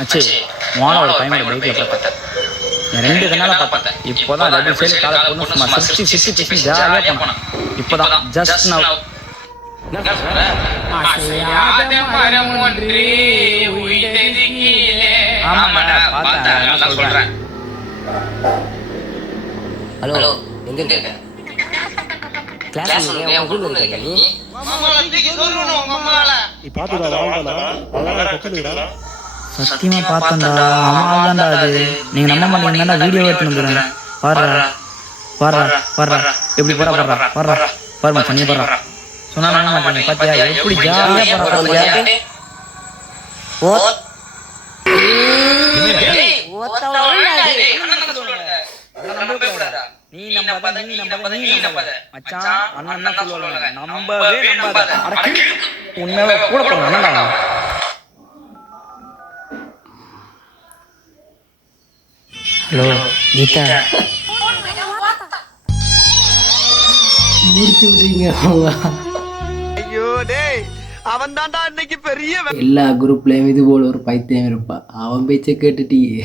மச்சி மோனோட பையனோட பைக்கில் பார்த்தேன். என் 2 கண்ணால பார்த்தேன். இப்போ தான் 2 சைடு காலை பொண்ணு சும்மா சிரிச்சு பேசி ஜாலியாக போனேன். இப்போ தான் ஜஸ்ட் நவ். சொல்கிறேன். ஹலோ, எங்க இருக்க? கிளாஸ் சத்தியமா பார்த்தேன்டா. அம்மா அது நீங்க நம்ப மாட்டீங்கன்னா வீடியோ எடுத்து வந்துடுறேன். பாருடா பாருடா பாருடா எப்படி பாருமா பண்ணி பாருடா சொன்னா நம்ப மாட்டீங்க. பாத்தியா எப்படி ஜாலியா போறாங்க. நீ நம்பாத மச்சான் அண்ணன் சொல்லுவாங்க. நம்பவே நம்பாத. உண்மையாவே கூட போறோம் அண்ணா. ஹலோ கீதா, முடிச்சு விடுறீங்க. ஐயோ டேய், அவன் தான்டா இன்னைக்கு பெரிய எல்லா குரூப்லயும் இது போல ஒரு பைத்தியம் இருப்பா. அவன் பேச்சை கேட்டுட்டியே.